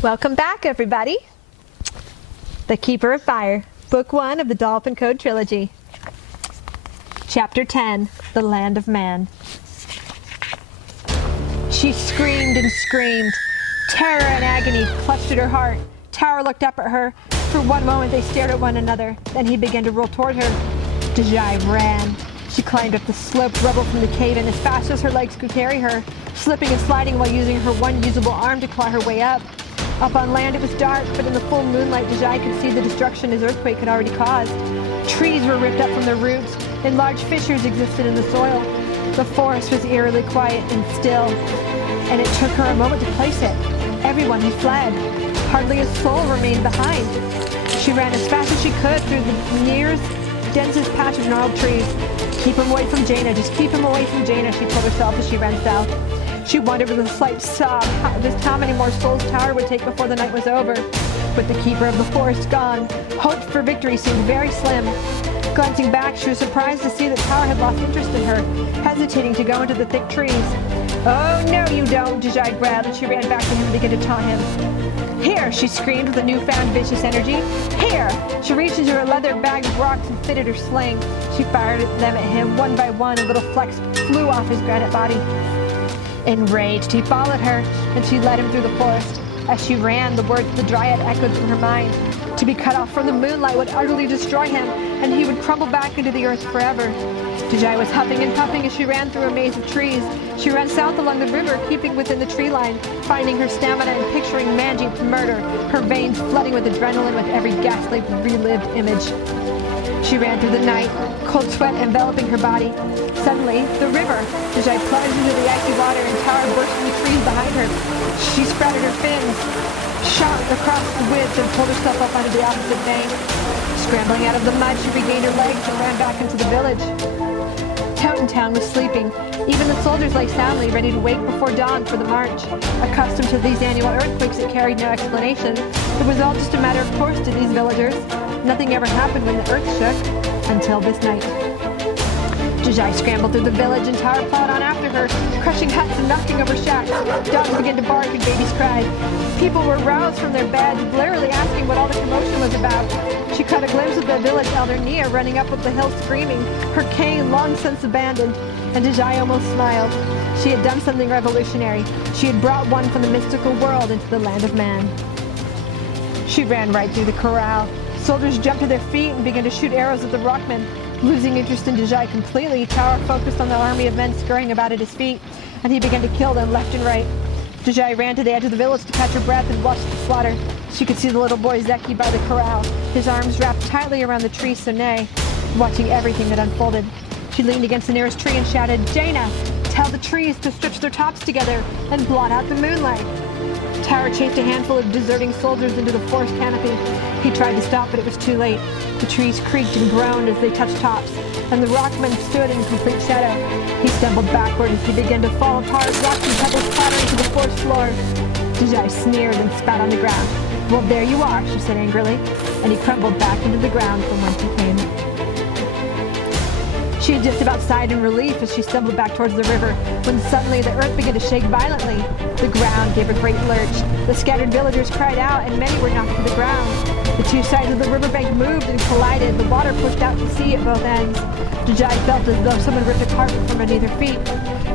Welcome back, everybody. The Keeper of Fire, Book 1 of the Dolphin Code Trilogy. Chapter 10, The Land of Man. She screamed and screamed. Terror and agony clutched at her heart. Tower looked up at her. For one moment they stared at one another. Then he began to roll toward her. Deiji ran. She climbed up the sloped rubble from the cave in as fast as her legs could carry her, slipping and sliding while using her one usable arm to claw her way up. Up on land it was dark, but in the full moonlight Deiji could see the destruction his earthquake had already caused. Trees were ripped up from their roots, and large fissures existed in the soil. The forest was eerily quiet and still, and it took her a moment to place it. Everyone had fled. Hardly a soul remained behind. She ran as fast as she could through the nearest, densest patch of gnarled trees. Keep him away from Jaina, just keep him away from Jaina, she told herself as she ran south. She wondered with a slight sob just how many more souls Tower would take before the night was over. With the keeper of the forest gone, hope for victory seemed very slim. Glancing back, she was surprised to see that Tower had lost interest in her, hesitating to go into the thick trees. "Oh, no you don't," Deiji growled, and she ran back to him and began to taunt him. "Here," she screamed with a newfound vicious energy. "Here!" She reached into her leather bag of rocks and fitted her sling. She fired them at him one by one, and little flecks flew off his granite body. Enraged, he followed her, and she led him through the forest. As she ran, the words of the dryad echoed from her mind. To be cut off from the moonlight would utterly destroy him, and he would crumble back into the earth forever. Deiji was huffing and puffing as she ran through a maze of trees. She ran south along the river, keeping within the tree line, finding her stamina and picturing Manjeet's murder, her veins flooding with adrenaline with every ghastly, relived image. She ran through the night, cold sweat enveloping her body. Suddenly, the river. Deiji plunged into the icy water and Tower burst from the trees behind her. She sprouted her fins, shot across the width and pulled herself up onto the opposite bank. Scrambling out of the mud, she regained her legs and ran back into the village. Town was sleeping. Even the soldiers lay soundly, ready to wake before dawn for the march. Accustomed to these annual earthquakes that carried no explanation, it was all just a matter of course to these villagers. Nothing ever happened when the earth shook, until this night. Deiji scrambled through the village and Tower plowed on after her, crushing huts and knocking over shacks. Dogs began to bark and babies cried. People were roused from their beds, blearily asking what all the commotion was about. She caught a glimpse of the village elder Nia running up up the hill screaming, her cane long since abandoned, and Deiji almost smiled. She had done something revolutionary. She had brought one from the mystical world into the land of man. She ran right through the corral. Soldiers jumped to their feet and began to shoot arrows at the rockmen. Losing interest in Deiji completely, Tower focused on the army of men scurrying about at his feet, and he began to kill them left and right. Deiji ran to the edge of the village to catch her breath and watch the slaughter. She could see the little boy Zeki by the corral, his arms wrapped tightly around the tree Sonae, watching everything that unfolded. She leaned against the nearest tree and shouted, "Jaina, tell the trees to stitch their tops together and blot out the moonlight." Tower chased a handful of deserting soldiers into the forest canopy. He tried to stop, but it was too late. The trees creaked and groaned as they touched tops, and the rockmen stood in complete shadow. He stumbled backward as he began to fall apart, rocks and pebbles clattering to the forest floor. Deiji sneered and spat on the ground. "Well, there you are," she said angrily, and he crumbled back into the ground from whence he came. She had just about sighed in relief as she stumbled back towards the river, when suddenly the earth began to shake violently. The ground gave a great lurch. The scattered villagers cried out, and many were knocked to the ground. The two sides of the riverbank moved and collided. The water pushed out to sea at both ends. Deiji felt as though someone ripped a carpet from beneath her feet.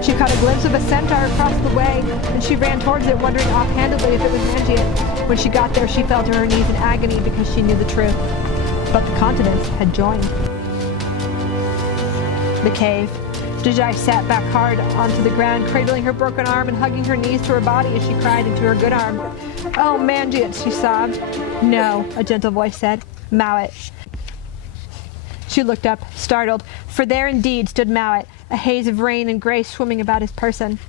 She caught a glimpse of a centaur across the way, and she ran towards it, wondering offhandedly if it was Manjeet. When she got there, she fell to her knees in agony because she knew the truth. But the continents had joined. The cave. Deiji sat back hard onto the ground, cradling her broken arm and hugging her knees to her body as she cried into her good arm. "Oh, Manjeet," she sobbed. "No," a gentle voice said. "Mowat." She looked up, startled, for there indeed stood Mowat, a haze of rain and gray swimming about his person.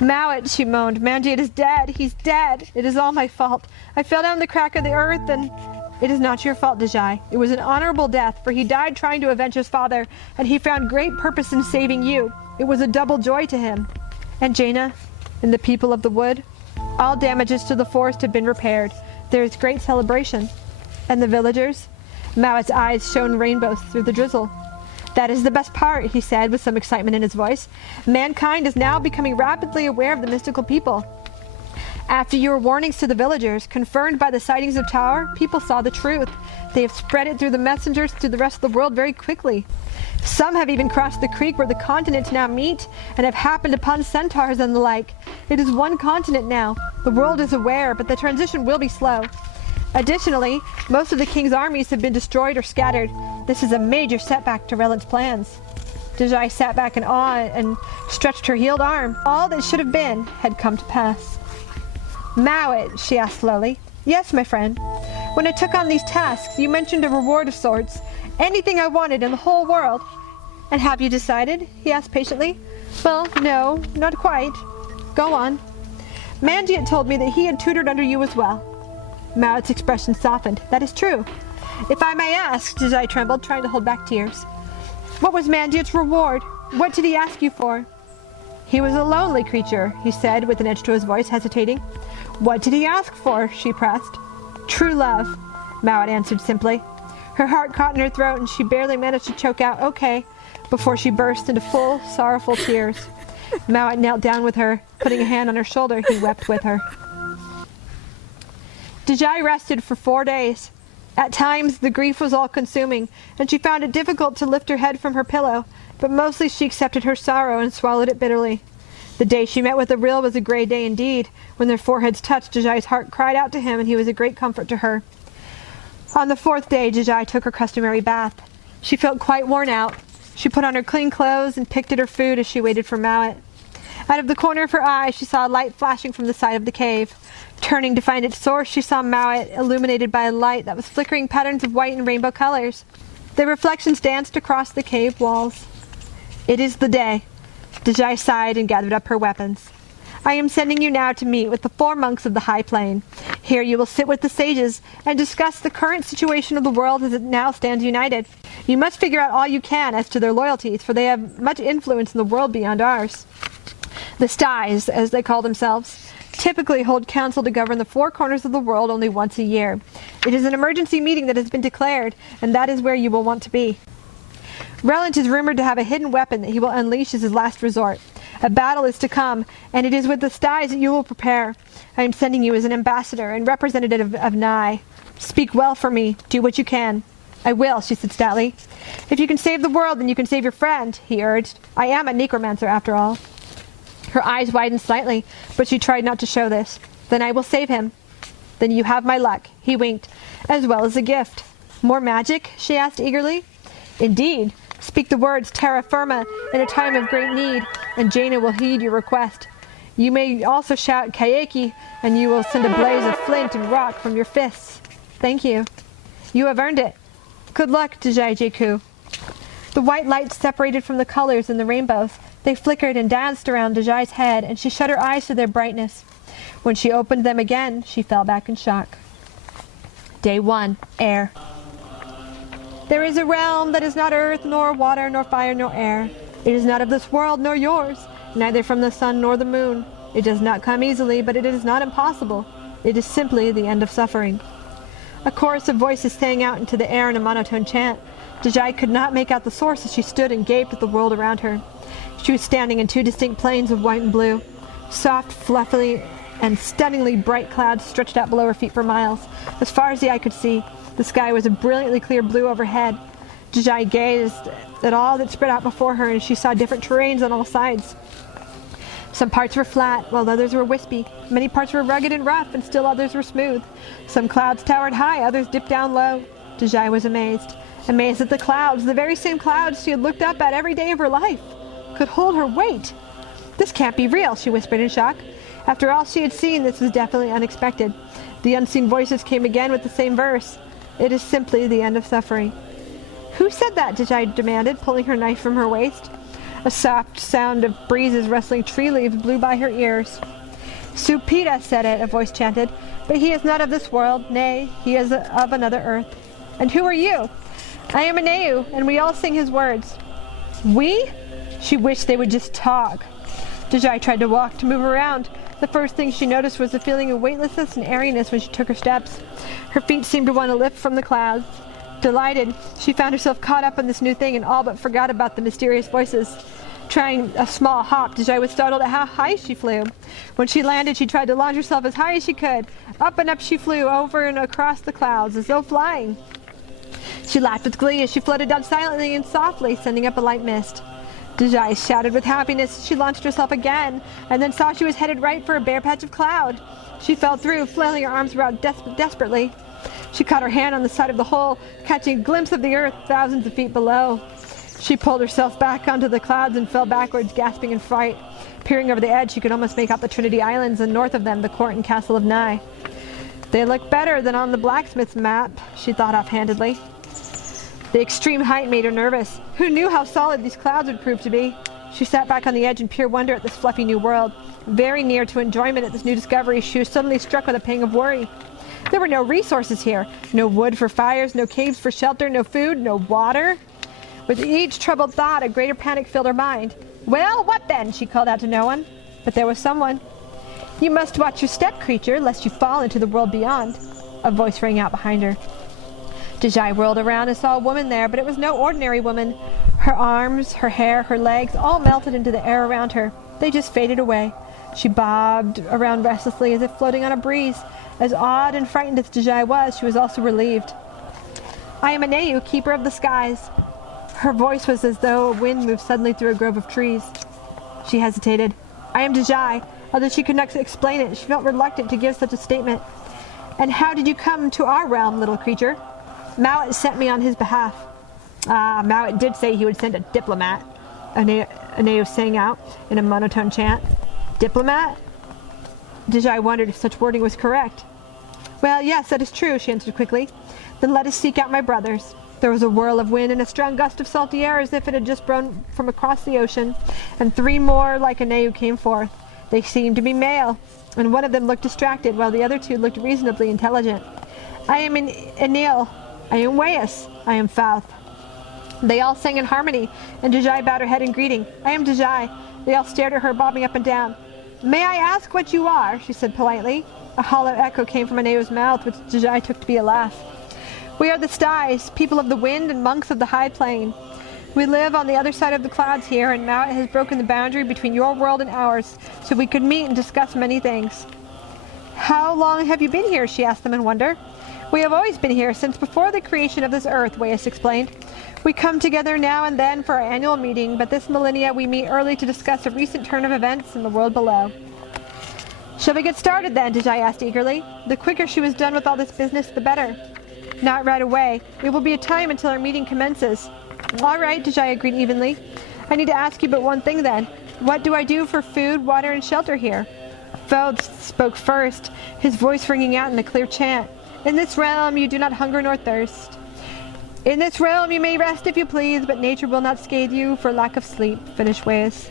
"Mowat," she moaned, "Manjeet is dead. He's dead. It is all my fault. I fell down the crack of the earth and—" "It is not your fault, Deiji. It was an honorable death, for he died trying to avenge his father, and he found great purpose in saving you. It was a double joy to him." "And Jaina? And the people of the wood?" "All damages to the forest have been repaired. There is great celebration." "And the villagers?" Mowat's eyes shone rainbows through the drizzle. "That is the best part," he said with some excitement in his voice. "Mankind is now becoming rapidly aware of the mystical people. After your warnings to the villagers, confirmed by the sightings of Tower, people saw the truth. They have spread it through the messengers to the rest of the world very quickly. Some have even crossed the creek where the continents now meet, and have happened upon centaurs and the like. It is one continent now. The world is aware, but the transition will be slow. Additionally, most of the king's armies have been destroyed or scattered. This is a major setback to Relant's plans. Deiji sat back in awe and stretched her healed arm. All that should have been had come to pass. Mowat, she asked slowly. Yes, my friend. When I took on these tasks, you mentioned a reward of sorts. Anything I wanted in the whole world. And have you decided? He asked patiently. Well, no, not quite. Go on. Mandiant told me that he had tutored under you as well. Mowat's expression softened. That is true. If I may ask, Deiji trembled, trying to hold back tears. What was Mandiant's reward? What did he ask you for? He was a lonely creature, he said, with an edge to his voice, hesitating. What did he ask for? She pressed. True love, Mowat answered simply. Her heart caught in her throat, and she barely managed to choke out, okay, before she burst into full, sorrowful tears. Mowat knelt down with her. Putting a hand on her shoulder, he wept with her. Deiji rested for 4 days. At times, the grief was all-consuming, and she found it difficult to lift her head from her pillow, but mostly she accepted her sorrow and swallowed it bitterly. The day she met with the Rill was a grey day indeed. When their foreheads touched, Dejai's heart cried out to him, and he was a great comfort to her. On the 4th day, Deiji took her customary bath. She felt quite worn out. She put on her clean clothes and picked at her food as she waited for Mowat. Out of the corner of her eye, she saw a light flashing from the side of the cave. Turning to find its source, she saw Mowat illuminated by a light that was flickering patterns of white and rainbow colors. The reflections danced across the cave walls. It is the day. Deiji sighed and gathered up her weapons. I am sending you now to meet with the 4 monks of the High Plane. Here you will sit with the sages and discuss the current situation of the world as it now stands united. You must figure out all you can as to their loyalties, for they have much influence in the world beyond ours. The Styes, as they call themselves, typically hold council to govern the 4 corners of the world only once a year. It is an emergency meeting that has been declared, and that is where you will want to be. Relant is rumored to have a hidden weapon that he will unleash as his last resort. A battle is to come, and it is with the Styes that you will prepare. I am sending you as an ambassador and representative of Nigh. Speak well for me. Do what you can. I will, she said stoutly. If you can save the world, then you can save your friend, he urged. I am a necromancer, after all. Her eyes widened slightly, but she tried not to show this. Then I will save him. Then you have my luck, he winked, as well as a gift. More magic? She asked eagerly. Indeed. Speak the words terra firma in a time of great need, and Jaina will heed your request. You may also shout Kayeki, and you will send a blaze of flint and rock from your fists. Thank you. You have earned it. Good luck, Deiji. The white lights separated from the colors in the rainbows. They flickered and danced around Dejai's head, and she shut her eyes to their brightness. When she opened them again, she fell back in shock. Day 1. Air. There is a realm that is not earth, nor water, nor fire, nor air. It is not of this world, nor yours, neither from the sun nor the moon. It does not come easily, but it is not impossible. It is simply the end of suffering. A chorus of voices sang out into the air in a monotone chant. Deiji could not make out the source as she stood and gaped at the world around her. She was standing in 2 distinct planes of white and blue. Soft, fluffy, and stunningly bright clouds stretched out below her feet for miles. As far as the eye could see, the sky was a brilliantly clear blue overhead. Deiji gazed at all that spread out before her, and she saw different terrains on all sides. Some parts were flat, while others were wispy. Many parts were rugged and rough, and still others were smooth. Some clouds towered high, others dipped down low. Deiji was amazed. Amazed at the clouds, the very same clouds she had looked up at every day of her life, could hold her weight. This can't be real, she whispered in shock. After all she had seen, this was definitely unexpected. The unseen voices came again with the same verse. It is simply the end of suffering. Who said that? Deiji demanded, pulling her knife from her waist. A soft sound of breezes rustling tree leaves blew by her ears. Supita said it, a voice chanted, but he is not of this world, nay, he is of another earth. And who are you? I am Aneu, and we all sing his words. We? She wished they would just talk. Deiji tried to walk, to move around. The first thing she noticed was a feeling of weightlessness and airiness when she took her steps. Her feet seemed to want to lift from the clouds. Delighted, she found herself caught up in this new thing and all but forgot about the mysterious voices. Trying a small hop, Deiji was startled at how high she flew. When she landed, she tried to launch herself as high as she could. Up and up she flew, over and across the clouds, as though flying. She laughed with glee as she floated down silently and softly, sending up a light mist. Deiji shouted with happiness as she launched herself again, and then saw she was headed right for a bare patch of cloud. She fell through, flailing her arms around desperately. She caught her hand on the side of the hole, catching a glimpse of the earth thousands of feet below. She pulled herself back onto the clouds and fell backwards, gasping in fright. Peering over the edge, she could almost make out the Trinity Islands, and north of them, the court and castle of Nigh. They look better than on the blacksmith's map, she thought offhandedly. The extreme height made her nervous. Who knew how solid these clouds would prove to be? She sat back on the edge in pure wonder at this fluffy new world. Very near to enjoyment at this new discovery, she was suddenly struck with a pang of worry. There were no resources here. No wood for fires, no caves for shelter, no food, no water. With each troubled thought, a greater panic filled her mind. "Well, what then?" she called out to no one. But there was someone. "You must watch your step, creature, lest you fall into the world beyond." A voice rang out behind her. Deiji whirled around and saw a woman there, but it was no ordinary woman. Her arms, her hair, her legs, all melted into the air around her. They just faded away. She bobbed around restlessly as if floating on a breeze. As awed and frightened as Deiji was, she was also relieved. "I am Anayu, keeper of the skies." Her voice was as though a wind moved suddenly through a grove of trees. She hesitated. "I am Deiji." Although she could not explain it, she felt reluctant to give such a statement. "And how did you come to our realm, little creature?" "Mowat sent me on his behalf." "Ah, Mowat did say he would send a diplomat," Anayu sang out in a monotone chant. "Diplomat?" Deiji wondered if such wording was correct. "Well, yes, that is true," she answered quickly. "Then let us seek out my brothers." There was a whirl of wind and a strong gust of salty air as if it had just blown from across the ocean, and three more like Anayu came forth. They seemed to be male, and one of them looked distracted, while the other two looked reasonably intelligent. "I am Enil. I am Wayus. I am Fouth." They all sang in harmony, and Deiji bowed her head in greeting. "I am Deiji." They all stared at her, bobbing up and down. "May I ask what you are?" she said politely. A hollow echo came from Anayu's mouth, which Deiji took to be a laugh. "We are the Styes, people of the wind and monks of the high plain. We live on the other side of the clouds here, and Mowat has broken the boundary between your world and ours, so we could meet and discuss many things." "How long have you been here?" she asked them in wonder. "We have always been here, since before the creation of this earth," Wayus explained. "We come together now and then for our annual meeting, but this millennia we meet early to discuss a recent turn of events in the world below." "Shall we get started then?" Deiji asked eagerly. The quicker she was done with all this business, the better. "Not right away. It will be a time until our meeting commences." "All right," Deiji agreed evenly. "I need to ask you but one thing then. What do I do for food, water, and shelter here?" Fouth spoke first, his voice ringing out in a clear chant. "In this realm you do not hunger nor thirst. In this realm you may rest if you please, but nature will not scathe you for lack of sleep," finished Wayus.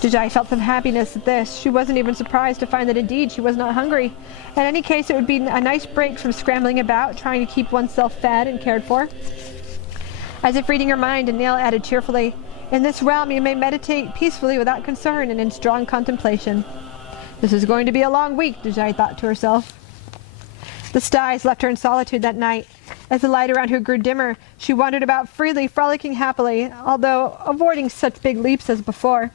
Deiji felt some happiness at this. She wasn't even surprised to find that indeed she was not hungry. In any case, it would be a nice break from scrambling about, trying to keep oneself fed and cared for. As if reading her mind, Enil added cheerfully, "In this realm you may meditate peacefully without concern and in strong contemplation." This is going to be a long week, Deiji thought to herself. The Styes left her in solitude that night. As the light around her grew dimmer, she wandered about freely, frolicking happily, although avoiding such big leaps as before.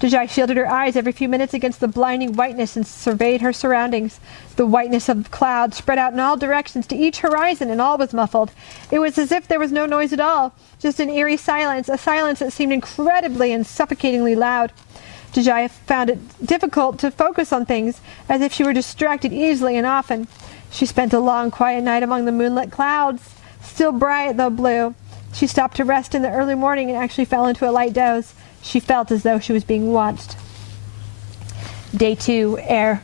Deiji shielded her eyes every few minutes against the blinding whiteness and surveyed her surroundings. The whiteness of clouds spread out in all directions to each horizon, and all was muffled. It was as if there was no noise at all, just an eerie silence, a silence that seemed incredibly and suffocatingly loud. Deiji found it difficult to focus on things, as if she were distracted easily and often. She spent a long, quiet night among the moonlit clouds, still bright though blue. She stopped to rest in the early morning and actually fell into a light doze. She felt as though she was being watched. Day 2, air.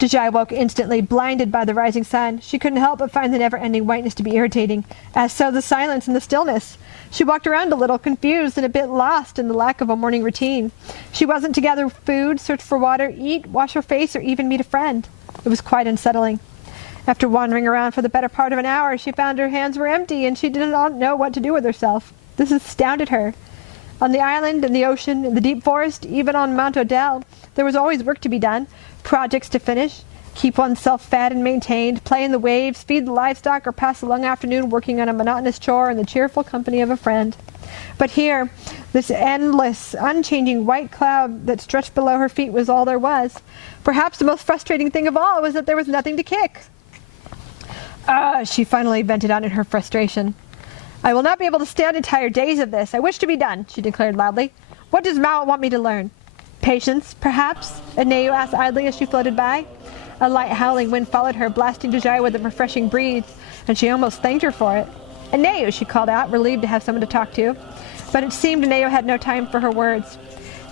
Deiji woke instantly, blinded by the rising sun. She couldn't help but find the never-ending whiteness to be irritating, as so the silence and the stillness. She walked around a little, confused and a bit lost in the lack of a morning routine. She wasn't to gather food, search for water, eat, wash her face, or even meet a friend. It was quite unsettling. After wandering around for the better part of an hour, she found her hands were empty, and she did not know what to do with herself. This astounded her. On the island, in the ocean, in the deep forest, even on Mount Odell, there was always work to be done, projects to finish, keep oneself fed and maintained, play in the waves, feed the livestock, or pass a long afternoon working on a monotonous chore in the cheerful company of a friend. But here, this endless, unchanging white cloud that stretched below her feet was all there was. Perhaps the most frustrating thing of all was that there was nothing to kick. She finally vented out in her frustration. I will not be able to stand entire days of this. I wish to be done, she declared loudly. What does Mowat want me to learn? Patience, perhaps? Neu asked idly as she floated by. A light howling wind followed her, blasting Deiji with a refreshing breeze, and she almost thanked her for it. Neu, she called out, relieved to have someone to talk to. But it seemed Neu had no time for her words.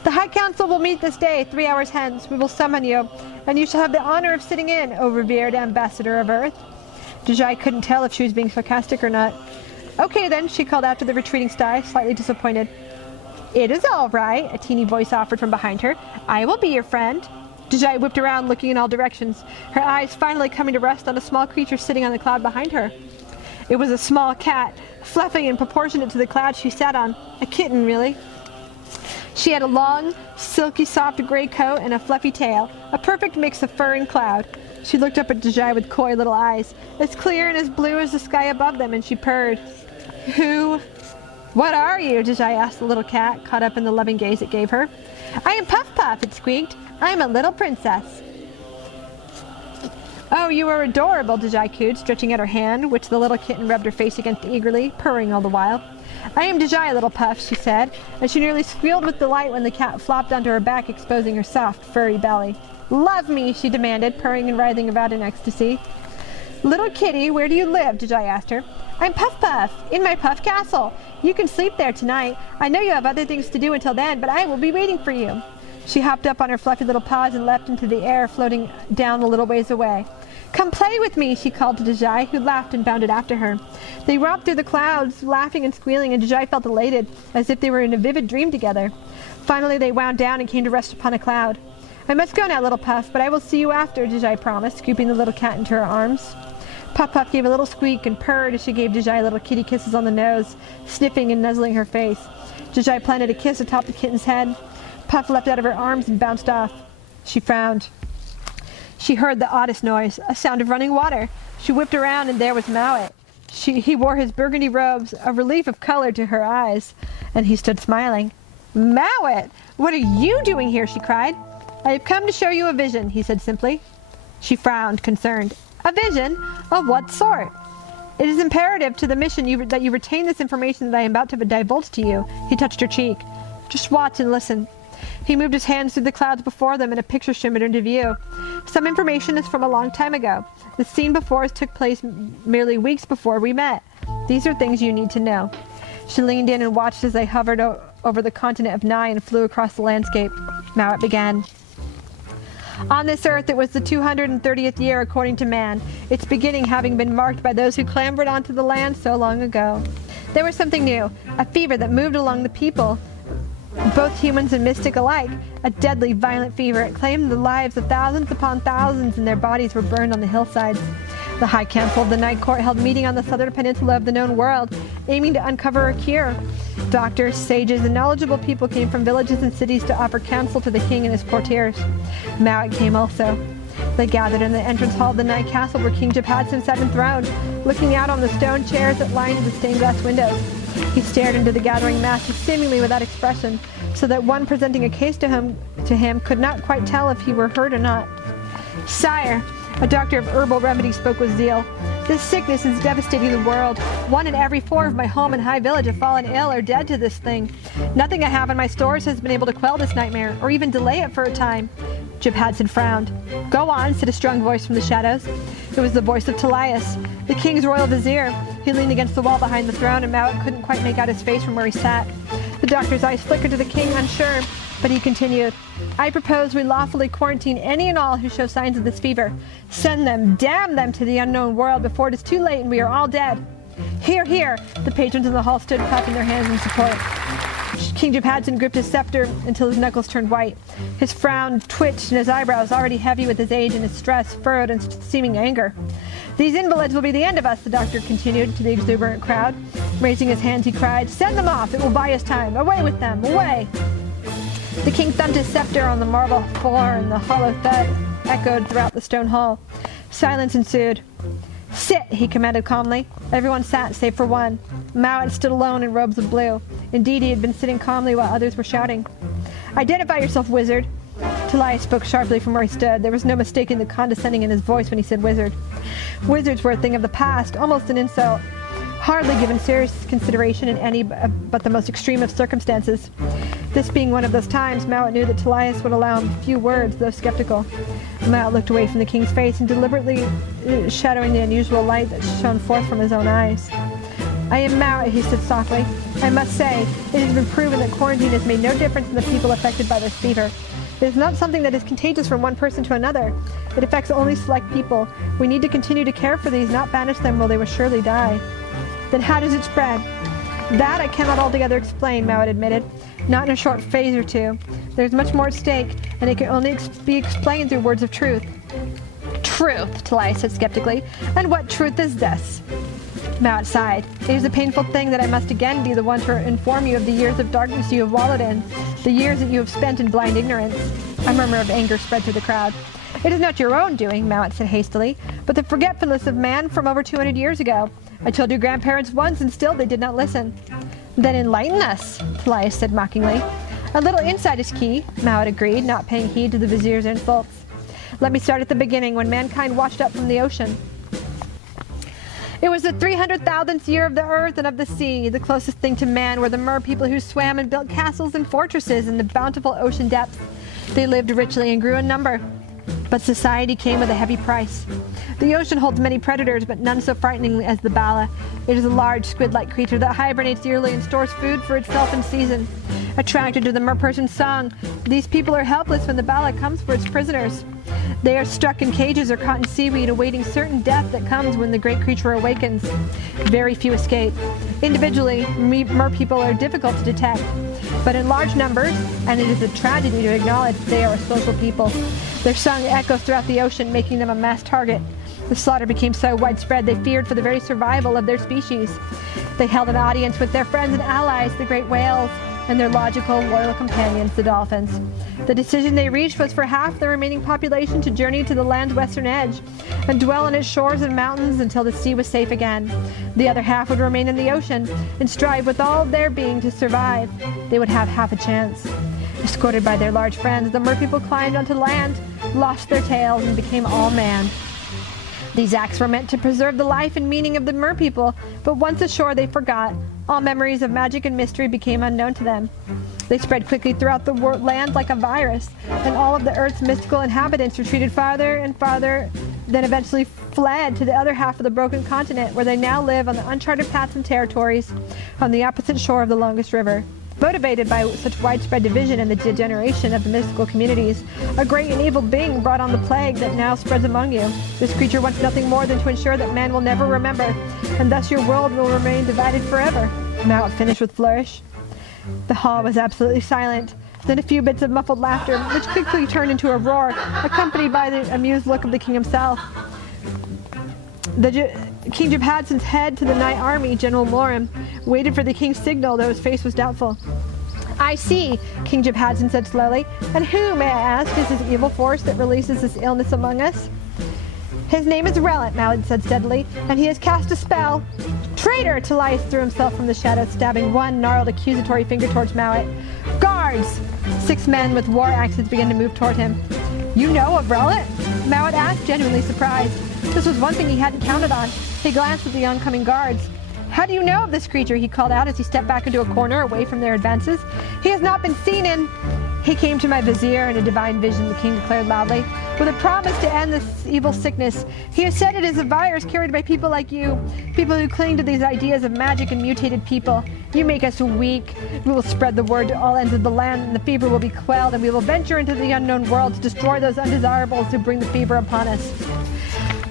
The High Council will meet this day, 3 hours hence. We will summon you, and you shall have the honor of sitting in, O revered ambassador of Earth. Deiji couldn't tell if she was being sarcastic or not. Okay then, she called out to the retreating sty, slightly disappointed. It is all right, a teeny voice offered from behind her. I will be your friend. Deiji whipped around, looking in all directions, her eyes finally coming to rest on a small creature sitting on the cloud behind her. It was a small cat, fluffy and proportionate to the cloud she sat on. A kitten, really. She had a long, silky, soft gray coat and a fluffy tail, a perfect mix of fur and cloud. She looked up at Deiji with coy little eyes, as clear and as blue as the sky above them, and she purred. What are you? Deiji asked the little cat, caught up in the loving gaze it gave her. I am Puff Puff, it squeaked. I am a little princess. Oh, you are adorable, Deiji cooed, stretching out her hand, which the little kitten rubbed her face against eagerly, purring all the while. I am Deiji, little Puff, she said, and she nearly squealed with delight when the cat flopped onto her back, exposing her soft, furry belly. Love me, she demanded, purring and writhing about in ecstasy. Little kitty, where do you live? Deiji asked her. I'm Puff Puff, in my Puff Castle. You can sleep there tonight. I know you have other things to do until then, but I will be waiting for you. She hopped up on her fluffy little paws and leapt into the air, floating down a little ways away. Come play with me, she called to Deiji, who laughed and bounded after her. They romped through the clouds, laughing and squealing, and Deiji felt elated, as if they were in a vivid dream together. Finally, they wound down and came to rest upon a cloud. I must go now, little Puff, but I will see you after, Deiji promised, scooping the little cat into her arms. Puff Puff gave a little squeak and purred as she gave Deiji little kitty kisses on the nose, sniffing and nuzzling her face. Deiji planted a kiss atop the kitten's head. Puff leapt out of her arms and bounced off. She frowned. She heard the oddest noise, a sound of running water. She whipped around, and there was Mowat. He wore his burgundy robes, a relief of color to her eyes, and he stood smiling. Mowat, what are you doing here? She cried. I have come to show you a vision, he said simply. She frowned, concerned. A vision? Of what sort? It is imperative to the mission that you retain this information that I am about to divulge to you. He touched her cheek. Just watch and listen. He moved his hands through the clouds before them, and a picture shimmered into view. Some information is from a long time ago. The scene before us took place merely weeks before we met. These are things you need to know. She leaned in and watched as they hovered over the continent of Nigh and flew across the landscape. Mowat began. On this earth, it was the 230th year according to man, its beginning having been marked by those who clambered onto the land so long ago. There was something new, a fever that moved along the people, both humans and mystic alike, a deadly, violent fever. It claimed the lives of thousands upon thousands, and their bodies were burned on the hillsides. The High Council of the Night Court held meeting on the southern peninsula of the known world, aiming to uncover a cure. Doctors, sages, and knowledgeable people came from villages and cities to offer counsel to the king and his courtiers. Mowat came also. They gathered in the entrance hall of the Night Castle where King Jabhadson sat enthroned, looking out on the stone chairs that lined the stained glass windows. He stared into the gathering masses seemingly without expression, so that one presenting a case to him could not quite tell if he were hurt or not. Sire, a doctor of herbal remedies spoke with zeal. This sickness is devastating the world. 1 in every 4 of my home and high village have fallen ill or dead to this thing. Nothing I have in my stores has been able to quell this nightmare, or even delay it for a time. Jabhadson frowned. Go on, said a strong voice from the shadows. It was the voice of Talias, the king's royal vizier. He leaned against the wall behind the throne, and Mowat couldn't quite make out his face from where he sat. The doctor's eyes flickered to the king, unsure, but he continued. I propose we lawfully quarantine any and all who show signs of this fever. Send them, damn them, to the unknown world before it is too late and we are all dead. Hear, hear! The patrons in the hall stood clapping their hands in support. King Jabhadson gripped his scepter until his knuckles turned white. His frown twitched and his eyebrows, already heavy with his age and his stress, furrowed in seeming anger. These invalids will be the end of us, the doctor continued to the exuberant crowd. Raising his hands, he cried, Send them off! It will buy us time! Away with them! Away! The king thumped his scepter on the marble floor, and the hollow thud echoed throughout the stone hall. Silence ensued. "Sit," he commanded calmly. Everyone sat save for one. Mowat stood alone in robes of blue. Indeed, he had been sitting calmly while others were shouting. "Identify yourself, wizard." Talia spoke sharply from where he stood. There was no mistaking the condescending in his voice when he said wizard. Wizards were a thing of the past, almost an insult, hardly given serious consideration in any but the most extreme of circumstances. This being one of those times, Mowat knew that Talias would allow him few words, though skeptical. Mowat looked away from the king's face and deliberately shadowing the unusual light that shone forth from his own eyes. "I am Mowat," he said softly. "I must say, it has been proven that quarantine has made no difference in the people affected by this fever. It is not something that is contagious from one person to another. It affects only select people. We need to continue to care for these, not banish them, or they will surely die." "Then how does it spread?" "That I cannot altogether explain," Mowat admitted. "Not in a short phase or two. There is much more at stake, and it can only be explained through words of truth." "Truth," Talia said skeptically. "And what truth is this?" Mowat sighed. "It is a painful thing that I must again be the one to inform you of the years of darkness you have wallowed in, the years that you have spent in blind ignorance." A murmur of anger spread through the crowd. "It is not your own doing," Mowat said hastily, "but the forgetfulness of man from over 200 years ago. I told your grandparents once, and still they did not listen." "Then enlighten us," Talia said mockingly. "A little insight is key," Mowat agreed, not paying heed to the vizier's insults. "Let me start at the beginning, when mankind washed up from the ocean. It was the 300,000th year of the earth and of the sea. The closest thing to man were the mer people who swam and built castles and fortresses in the bountiful ocean depths. They lived richly and grew in number. But society came with a heavy price. The ocean holds many predators, but none so frightening as the bala. It is a large squid-like creature that hibernates yearly and stores food for itself in season. Attracted to the merperson's song, these people are helpless when the bala comes for its prisoners. They are stuck in cages or caught in seaweed, awaiting certain death that comes when the great creature awakens. Very few escape. Individually, mer people are difficult to detect, but in large numbers, and it is a tragedy to acknowledge, they are a social people. Their song echoes throughout the ocean, making them a mass target. The slaughter became so widespread they feared for the very survival of their species. They held an audience with their friends and allies, the great whales, and their logical, loyal companions, the dolphins. The decision they reached was for half the remaining population to journey to the land's western edge and dwell on its shores and mountains until the sea was safe again. The other half would remain in the ocean and strive with all their being to survive. They would have half a chance. Escorted by their large friends, the merpeople climbed onto land, lost their tails, and became all man. These acts were meant to preserve the life and meaning of the merpeople, but once ashore they forgot. All memories of magic and mystery became unknown to them. They spread quickly throughout the land like a virus, and all of the Earth's mystical inhabitants retreated farther and farther, then eventually fled to the other half of the broken continent, where they now live on the uncharted paths and territories on the opposite shore of the longest river. Motivated by such widespread division and the degeneration of the mystical communities, a great and evil being brought on the plague that now spreads among you. This creature wants nothing more than to ensure that man will never remember, and thus your world will remain divided forever. Mowat finished with flourish. The hall was absolutely silent. Then a few bits of muffled laughter, which quickly turned into a roar, accompanied by the amused look of the king himself. King Jabhadson's head to the Nigh army, General Morim, waited for the king's signal, though his face was doubtful. "I see," King Jabhadson said slowly. "And who, may I ask, is this evil force that releases this illness among us?" "His name is Relant," Mowat said steadily, "and he has cast a spell." "Traitor!" Talias threw himself from the shadows, stabbing one gnarled accusatory finger towards Mowat. "Guards!" 6 men with war axes began to move toward him. "You know of Relant?" Mowat asked, genuinely surprised. This was one thing he hadn't counted on. He glanced at the oncoming guards. "How do you know of this creature?" he called out as he stepped back into a corner away from their advances. "He has not been seen in—" "He came to my vizier in a divine vision," the king declared loudly, "with a promise to end this evil sickness. He has said it is a virus carried by people like you, people who cling to these ideas of magic and mutated people. You make us weak. We will spread the word to all ends of the land, and the fever will be quelled, and we will venture into the unknown world to destroy those undesirables who bring the fever upon us."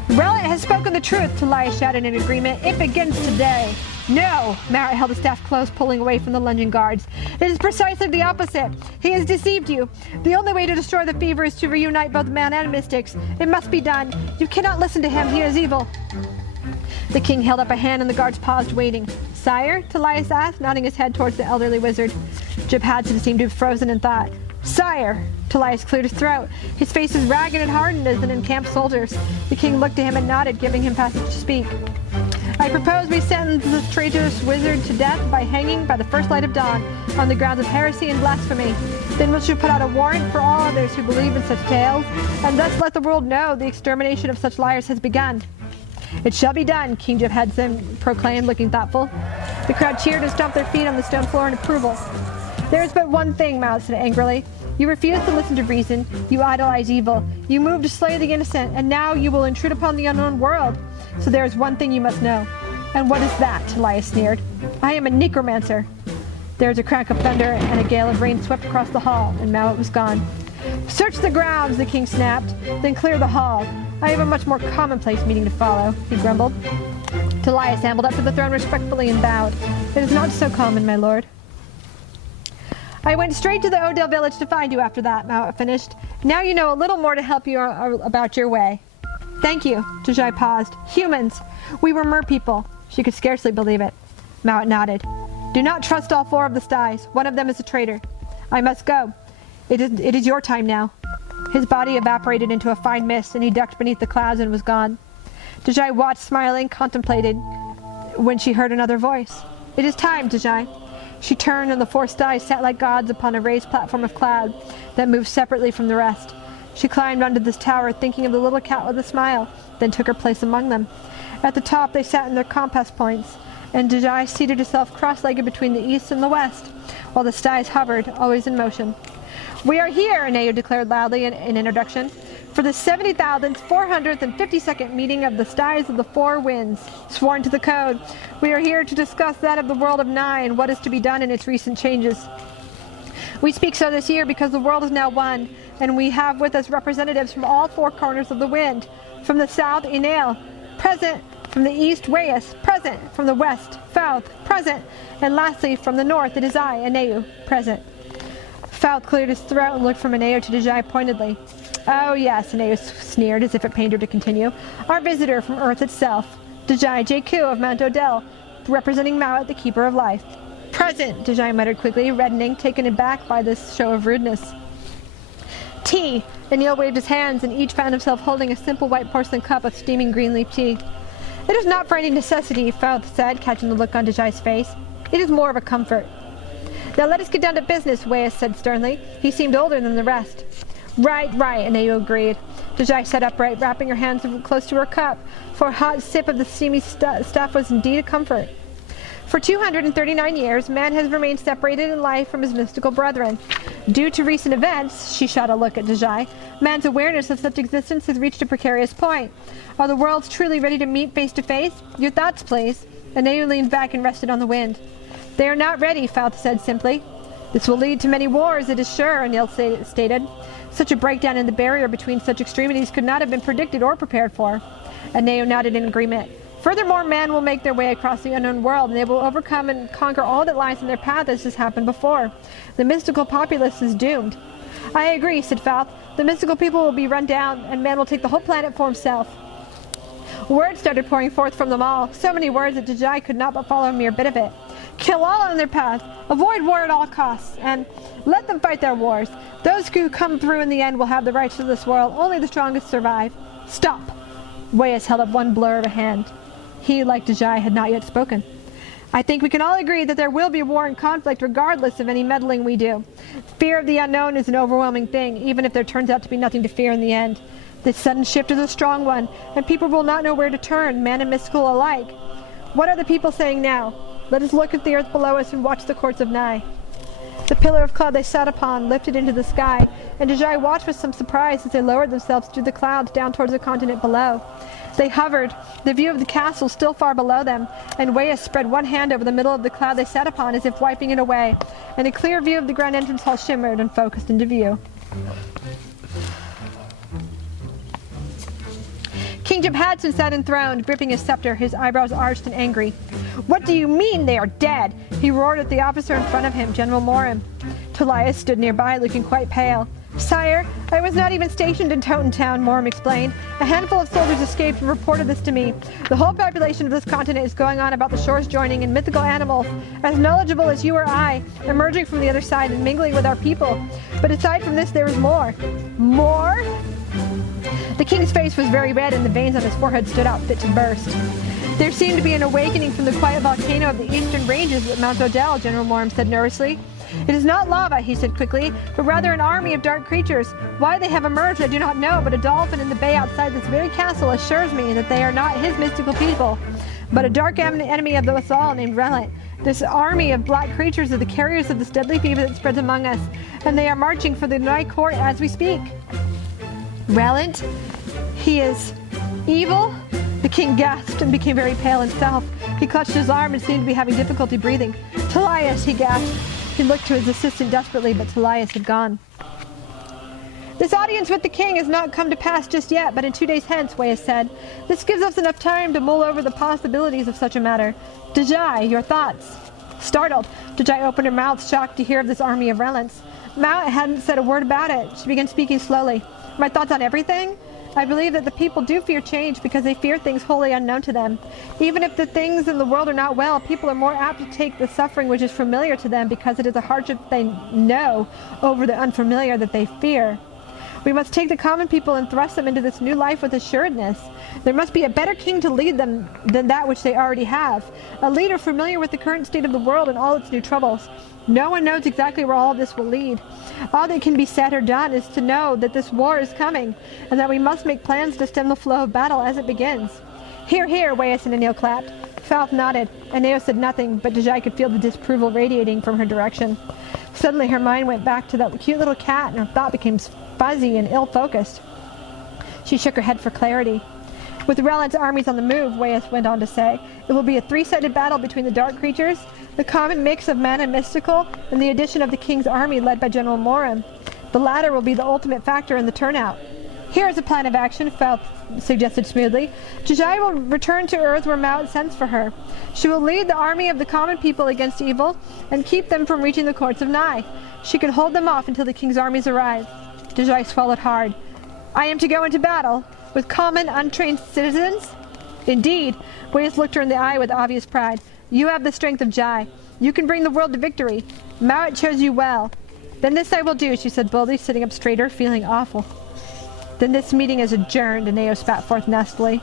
"Relant has spoken the truth," Talia shouted in agreement. "It begins today." "No!" Mowat held the staff close, pulling away from the lunging guards. "It is precisely the opposite. He has deceived you. The only way to destroy the fever is to reunite both man and mystics. It must be done. You cannot listen to him. He is evil." The king held up a hand and the guards paused, waiting. "Sire?" Talias asked, nodding his head towards the elderly wizard. Jabhadson seemed to have frozen in thought. Sire! Talias cleared his throat. His face is ragged and hardened as an encamped soldier's. The king looked at him and nodded, giving him passage to speak. I propose we sentence this traitorous wizard to death by hanging by the first light of dawn on the grounds of heresy and blasphemy. Then we shall put out a warrant for all others who believe in such tales, and thus let the world know the extermination of such liars has begun. It shall be done, King Jebhedson proclaimed, looking thoughtful. The crowd cheered and stomped their feet on the stone floor in approval. There is but one thing, Mowat said angrily. You refuse to listen to reason. You idolize evil. You move to slay the innocent, and now you will intrude upon the unknown world. So there is one thing you must know. And what is that? Talias sneered. I am a necromancer. There was a crack of thunder, and a gale of rain swept across the hall, and Mowat was gone. Search the grounds, the king snapped. Then clear the hall. I have a much more commonplace meeting to follow, he grumbled. Talias ambled up to the throne respectfully and bowed. It is not so common, my lord. I went straight to the Odell village to find you after that, Mowat finished. Now you know a little more to help you about your way. Thank you. Deiji paused. Humans. We were merpeople. She could scarcely believe it. Mowat nodded. Do not trust all 4 of the styes. One of them is a traitor. I must go. It is your time now. His body evaporated into a fine mist, and he ducked beneath the clouds and was gone. Deiji watched, smiling, contemplated, when she heard another voice. It is time, Deiji. She turned, and the 4 styes sat like gods upon a raised platform of cloud that moved separately from the rest. She climbed onto this tower, thinking of the little cat with a smile, then took her place among them. At the top, they sat in their compass points, and Deiji seated herself cross-legged between the east and the west, while the styes hovered, always in motion. We are here, Aneu declared loudly in introduction, for the 70,452nd meeting of the styes of the 4 winds, sworn to the code. We are here to discuss that of the world of Nigh and what is to be done in its recent changes. We speak so this year because the world is now one, and we have with us representatives from all 4 corners of the wind. From the south, Inail, present. From the east, Weyas, present. From the west, Fouth, present. And lastly, from the north, it is I, Aneu, present. Fouth cleared his throat and looked from Aneu to Deiji pointedly. Oh yes, Aneu sneered as if it pained her to continue. Our visitor from Earth itself, Deiji J.Q. of Mount Odell, representing Mowat, the Keeper of Life. Present, Deiji muttered quickly, reddening, taken aback by this show of rudeness. Tea! Anil waved his hands, and each found himself holding a simple white porcelain cup of steaming green leaf tea. It is not for any necessity, Fouth said, catching the look on Dejai's face. It is more of a comfort. Now let us get down to business, Weyas said sternly. He seemed older than the rest. Right, Aneu agreed. Deiji sat upright, wrapping her hands close to her cup, for a hot sip of the steamy stuff was indeed a comfort. For 239 years, man has remained separated in life from his mystical brethren. Due to recent events, she shot a look at Deiji, man's awareness of such existence has reached a precarious point. Are the worlds truly ready to meet face to face? Your thoughts, please. Aneu leaned back and rested on the wind. They are not ready, Fouth said simply. This will lead to many wars, it is sure, Anil stated. Such a breakdown in the barrier between such extremities could not have been predicted or prepared for. Aneu nodded in agreement. Furthermore, man will make their way across the unknown world, and they will overcome and conquer all that lies in their path as has happened before. The mystical populace is doomed. I agree, said Fouth. The mystical people will be run down, and man will take the whole planet for himself. Words started pouring forth from them all, so many words that Deiji could not but follow a mere bit of it. Kill all on their path, avoid war at all costs, and let them fight their wars. Those who come through in the end will have the rights to this world. Only the strongest survive. Stop! Weyas held up one blur of a hand. He, like Deiji, had not yet spoken. I think we can all agree that there will be war and conflict regardless of any meddling we do. Fear of the unknown is an overwhelming thing, even if there turns out to be nothing to fear in the end. This sudden shift is a strong one, and people will not know where to turn, man and mystical alike. What are the people saying now? Let us look at the earth below us and watch the courts of Nigh. The pillar of cloud they sat upon lifted into the sky, and Deiji watched with some surprise as they lowered themselves through the clouds down towards the continent below. They hovered, the view of the castle still far below them, and Weyas spread one hand over the middle of the cloud they sat upon as if wiping it away, and a clear view of the grand entrance hall shimmered and focused into view. King Jebhedson sat enthroned, gripping his scepter, his eyebrows arched and angry. What do you mean they are dead? He roared at the officer in front of him, General Morim. Talias stood nearby, looking quite pale. Sire, I was not even stationed in Toten Town, Moram explained. A handful of soldiers escaped and reported this to me. The whole population of this continent is going on about the shores joining and mythical animals, as knowledgeable as you or I, emerging from the other side and mingling with our people. But aside from this, there is more. More? The king's face was very red and the veins on his forehead stood out fit to burst. There seemed to be an awakening from the quiet volcano of the eastern ranges at Mount Odell, General Moram said nervously. It is not lava, he said quickly, but rather an army of dark creatures. Why they have emerged I do not know, but a dolphin in the bay outside this very castle assures me that they are not his mystical people, but a dark enemy of us all named Relant. This army of black creatures are the carriers of this deadly fever that spreads among us, and they are marching for the Nigh court as we speak. Relant? He is evil? The king gasped and became very pale himself. He clutched his arm and seemed to be having difficulty breathing. Talias, he gasped. He looked to his assistant desperately, but Talias had gone. This audience with the king has not come to pass just yet, but in 2 days hence, Weah said. This gives us enough time to mull over the possibilities of such a matter. Deiji, your thoughts? Startled, Deiji opened her mouth, shocked to hear of this army of Relants. Mowat hadn't said a word about it. She began speaking slowly. My thoughts on everything? I believe that the people do fear change because they fear things wholly unknown to them. Even if the things in the world are not well, people are more apt to take the suffering which is familiar to them because it is a hardship they know over the unfamiliar that they fear. We must take the common people and thrust them into this new life with assuredness. There must be a better king to lead them than that which they already have. A leader familiar with the current state of the world and all its new troubles. No one knows exactly where all of this will lead. All that can be said or done is to know that this war is coming, and that we must make plans to stem the flow of battle as it begins. Hear, hear, Weas and Anil clapped. Falth nodded. Aneo said nothing, but Deiji could feel the disapproval radiating from her direction. Suddenly her mind went back to that cute little cat, and her thought became fuzzy and ill-focused. She shook her head for clarity. With Relant's armies on the move, Weas went on to say, it will be a three-sided battle between the dark creatures, the common mix of man and mystical, and the addition of the king's army led by General Moram. The latter will be the ultimate factor in the turnout. Here is a plan of action, Falth suggested smoothly. Deiji will return to Earth where Mowat sends for her. She will lead the army of the common people against evil and keep them from reaching the courts of Nigh. She can hold them off until the king's armies arrive. Deiji swallowed hard. I am to go into battle with common, untrained citizens? Indeed. Weas looked her in the eye with obvious pride. You have the strength of Jai. You can bring the world to victory. Mowat chose you well. Then this I will do, she said boldly, sitting up straighter, feeling awful. Then this meeting is adjourned, Aneo spat forth nastily.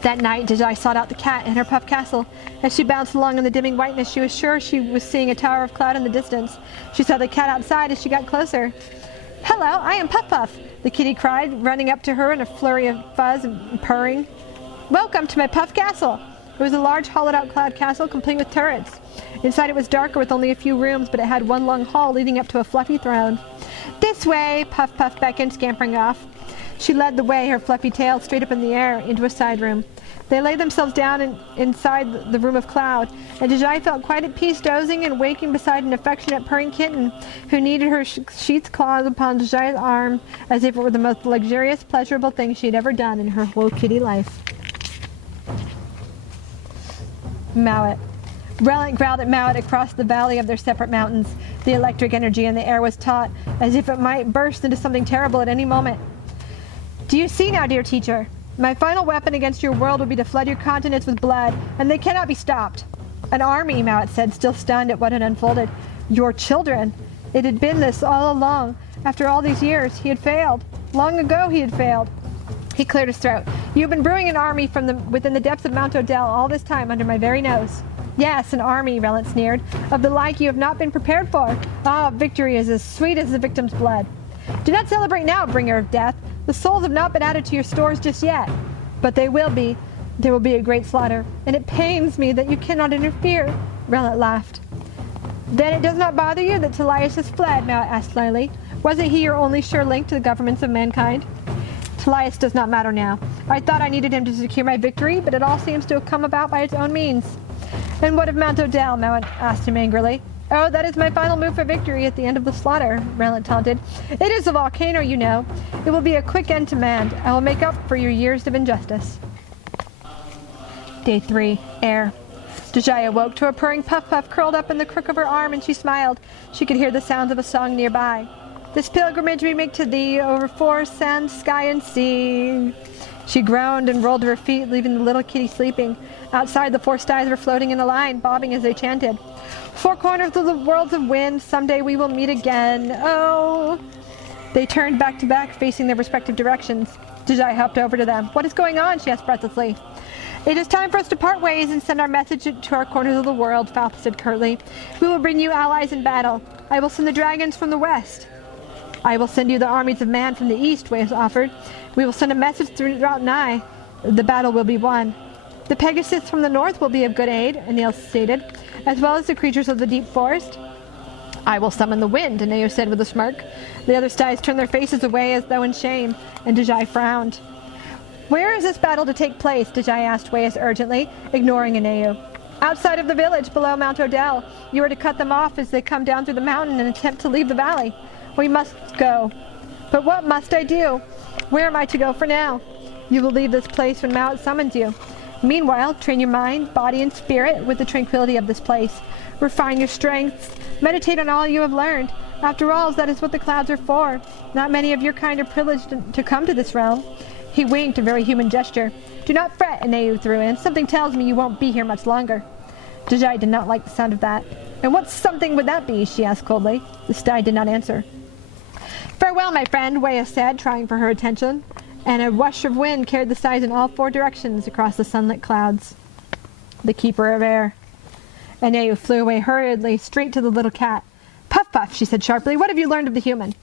That night, Deiji sought out the cat in her puff castle. As she bounced along in the dimming whiteness, she was sure she was seeing a tower of cloud in the distance. She saw the cat outside as she got closer. Hello, I am Puff Puff, the kitty cried, running up to her in a flurry of fuzz and purring. Welcome to my Puff Castle. It was a large hollowed-out cloud castle complete with turrets. Inside it was darker with only a few rooms, but it had one long hall leading up to a fluffy throne. This way, Puff Puff beckoned, scampering off. She led the way, her fluffy tail straight up in the air, into a side room. They laid themselves down inside the room of cloud, and Deiji felt quite at peace dozing and waking beside an affectionate purring kitten who kneaded her sheath's claws upon Dejai's arm as if it were the most luxurious, pleasurable thing she had ever done in her whole kitty life. Mowat. Relant growled at Mowat across the valley of their separate mountains. The electric energy in the air was taut, as if it might burst into something terrible at any moment. Do you see now, dear teacher? My final weapon against your world will be to flood your continents with blood, and they cannot be stopped. An army, Mowat said, still stunned at what had unfolded. Your children. It had been this all along. After all these years, he had failed. Long ago he had failed. He cleared his throat. You've been brewing an army from within the depths of Mount Odell all this time under my very nose. Yes, an army, Relant sneered, of the like you have not been prepared for. Ah, victory is as sweet as the victim's blood. Do not celebrate now, bringer of death. The souls have not been added to your stores just yet. But they will be. There will be a great slaughter. And it pains me that you cannot interfere. Relant laughed. Then it does not bother you that Talias has fled, Mowat asked slyly. Wasn't he your only sure link to the governments of mankind? Talias does not matter now. I thought I needed him to secure my victory, but it all seems to have come about by its own means. And what of Mount Odell? Mowat asked him angrily. Oh, that is my final move for victory at the end of the slaughter, Relant taunted. It is a volcano, you know. It will be a quick end to man. I will make up for your years of injustice. Day 3. Air. Deiji awoke to a purring Puff Puff curled up in the crook of her arm, and she smiled. She could hear the sounds of a song nearby. This pilgrimage we make to thee over forest, sand, sky, and sea. She groaned and rolled to her feet, leaving the little kitty sleeping. Outside, the four styes were floating in a line, bobbing as they chanted. Four corners of the worlds of wind, someday we will meet again. Oh! They turned back to back, facing their respective directions. Deiji hopped over to them. What is going on? She asked breathlessly. It is time for us to part ways and send our message to our corners of the world, Falth said curtly. We will bring you allies in battle. I will send the dragons from the west. I will send you the armies of man from the east, Wes offered. We will send a message throughout Nigh. The battle will be won. The Pegasus from the north will be of good aid, Anil stated, as well as the creatures of the deep forest. I will summon the wind, Anil said with a smirk. The other styes turned their faces away as though in shame, and Deiji frowned. Where is this battle to take place? Deiji asked Wes urgently, ignoring Anil. Outside of the village, below Mount Odell. You are to cut them off as they come down through the mountain and attempt to leave the valley. We must go. But what must I do? Where am I to go for now? You will leave this place when Mowat summons you. Meanwhile, train your mind, body, and spirit with the tranquility of this place. Refine your strengths. Meditate on all you have learned. After all, that is what the clouds are for. Not many of your kind are privileged to come to this realm. He winked, a very human gesture. Do not fret, Aneu threw in. Something tells me you won't be here much longer. Deiji did not like the sound of that. And what something would that be? She asked coldly. The sty did not answer. Farewell, my friend, Wea said, trying for her attention, and a rush of wind carried the styes in all four directions across the sunlit clouds. The keeper of air. Aneu flew away hurriedly, straight to the little cat. Puff, puff, she said sharply. What have you learned of the human?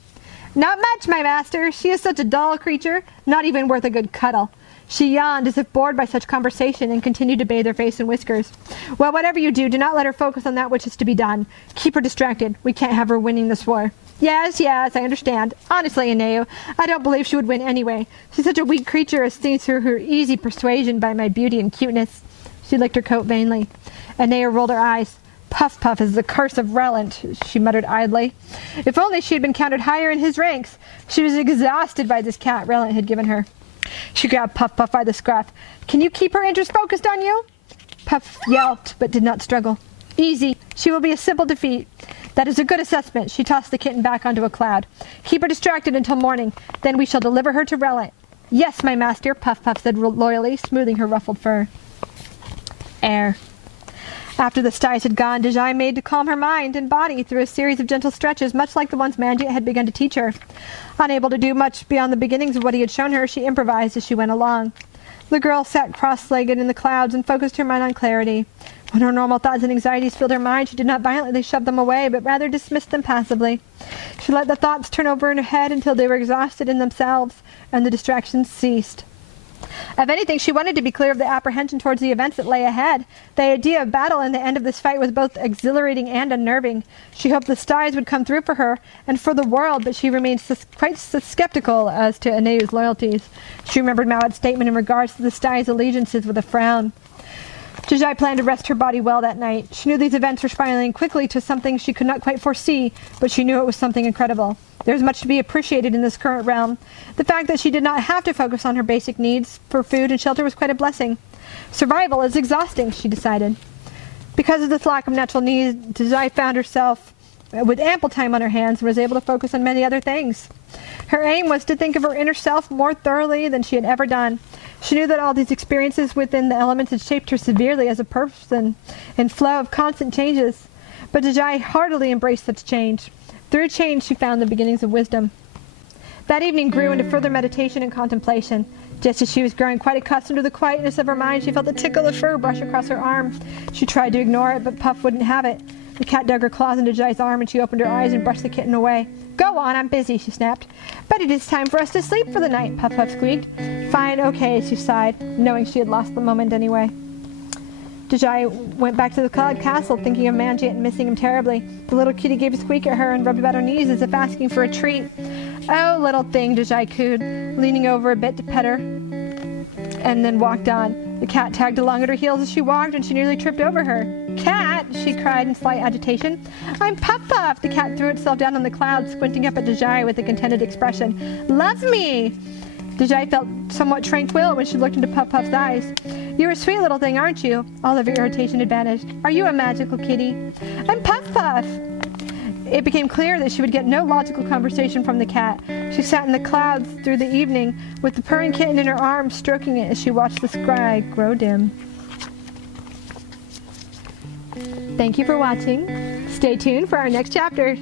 Not much, my master. She is such a dull creature, not even worth a good cuddle. She yawned as if bored by such conversation and continued to bathe her face in whiskers. Well, whatever you do, do not let her focus on that which is to be done. Keep her distracted. We can't have her winning this war. Yes, I understand. Honestly, Aneu, I don't believe she would win anyway. She's such a weak creature as seen through her easy persuasion by my beauty and cuteness. She licked her coat vainly. Aneu rolled her eyes. Puff Puff is the curse of Relant, she muttered idly. If only she had been counted higher in his ranks. She was exhausted by this cat Relant had given her. She grabbed Puff Puff by the scruff. Can you keep her interest focused on you? Puff yelped, but did not struggle. Easy. She will be a simple defeat. That is a good assessment. She tossed the kitten back onto a cloud. Keep her distracted until morning. Then we shall deliver her to Relant. Yes, my master, Puff Puff said loyally, smoothing her ruffled fur. Air. After the styes had gone, Deiji made to calm her mind and body through a series of gentle stretches, much like the ones Manjit had begun to teach her. Unable to do much beyond the beginnings of what he had shown her, she improvised as she went along. The girl sat cross-legged in the clouds and focused her mind on clarity. When her normal thoughts and anxieties filled her mind, she did not violently shove them away, but rather dismissed them passively. She let the thoughts turn over in her head until they were exhausted in themselves, and the distractions ceased. If anything, she wanted to be clear of the apprehension towards the events that lay ahead. The idea of battle and the end of this fight was both exhilarating and unnerving. She hoped the styes would come through for her and for the world, but she remained quite skeptical as to Aneu's loyalties. She remembered Mowat's statement in regards to the styes' allegiances with a frown. Deiji planned to rest her body well that night. She knew these events were spiraling quickly to something she could not quite foresee, but she knew it was something incredible. There was much to be appreciated in this current realm. The fact that she did not have to focus on her basic needs for food and shelter was quite a blessing. Survival is exhausting, she decided. Because of this lack of natural needs, Deiji found herself with ample time on her hands and was able to focus on many other things. Her aim was to think of her inner self more thoroughly than she had ever done. She knew that all these experiences within the elements had shaped her severely as a person in flow of constant changes. But Deiji heartily embraced such change. Through change, she found the beginnings of wisdom. That evening grew into further meditation and contemplation. Just as she was growing quite accustomed to the quietness of her mind, she felt a tickle of fur brush across her arm. She tried to ignore it, but Puff wouldn't have it. The cat dug her claws into Deji's arm, and she opened her eyes and brushed the kitten away. Go on, I'm busy, she snapped. But it is time for us to sleep for the night, Puff Puff squeaked. Fine, okay, she sighed, knowing she had lost the moment anyway. Deiji went back to the cloud castle, thinking of Manjit and missing him terribly. The little kitty gave a squeak at her and rubbed about her knees as if asking for a treat. Oh, little thing, Deiji cooed, leaning over a bit to pet her, and then walked on. The cat tagged along at her heels as she walked, and she nearly tripped over her. Cat, she cried in slight agitation. I'm Puff Puff. The cat threw itself down on the clouds, squinting up at Deiji with a contented expression. Love me! Deiji felt somewhat tranquil when she looked into Puff Puff's eyes. You're a sweet little thing, aren't you? All of her irritation had vanished. Are you a magical kitty? I'm Puff Puff. It became clear that she would get no logical conversation from the cat. She sat in the clouds through the evening with the purring kitten in her arms, stroking it as she watched the sky grow dim. Thank you for watching. Stay tuned for our next chapter.